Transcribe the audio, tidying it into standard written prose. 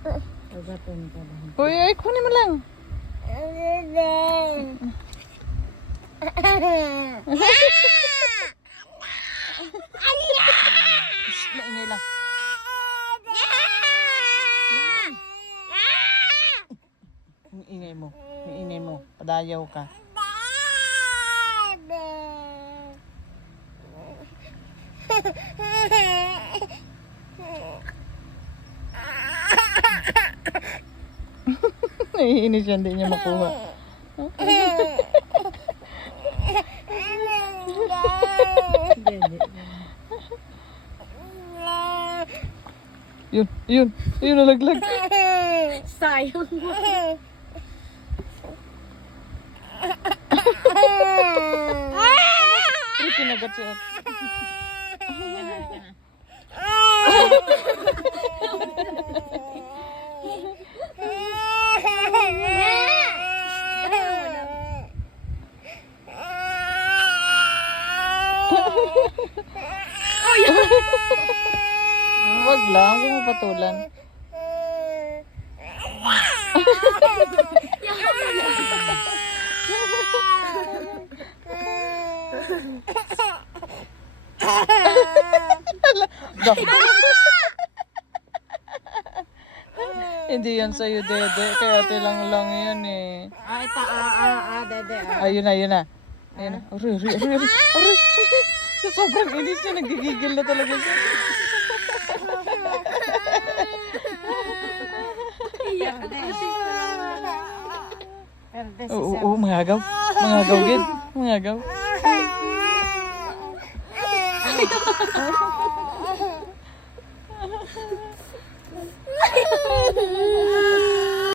Ugaton ka lang. Uy, ay, kunin mo lang. Shh, maingay lang. Ang ingay mo. Ang ingay mo. Padayaw ka. Naiinis yan, hindi niya makuha. Yun, yun. Yun, nalaglag. Sayang mo. Ay, kinagat siya. Wag lang, huwag mo patulan. Hindi yan sa'yo, Dede. Kaya tilang lang yan eh. Ah, ito, dede. Ayun na, ayun na. Ayun na. Aray, aray, aray, aray. Aray. Sa sobrang inis niya, nagigigil na talaga siya. Oo, oo, mangagaw. Mangagaw, Gid. Mangagaw.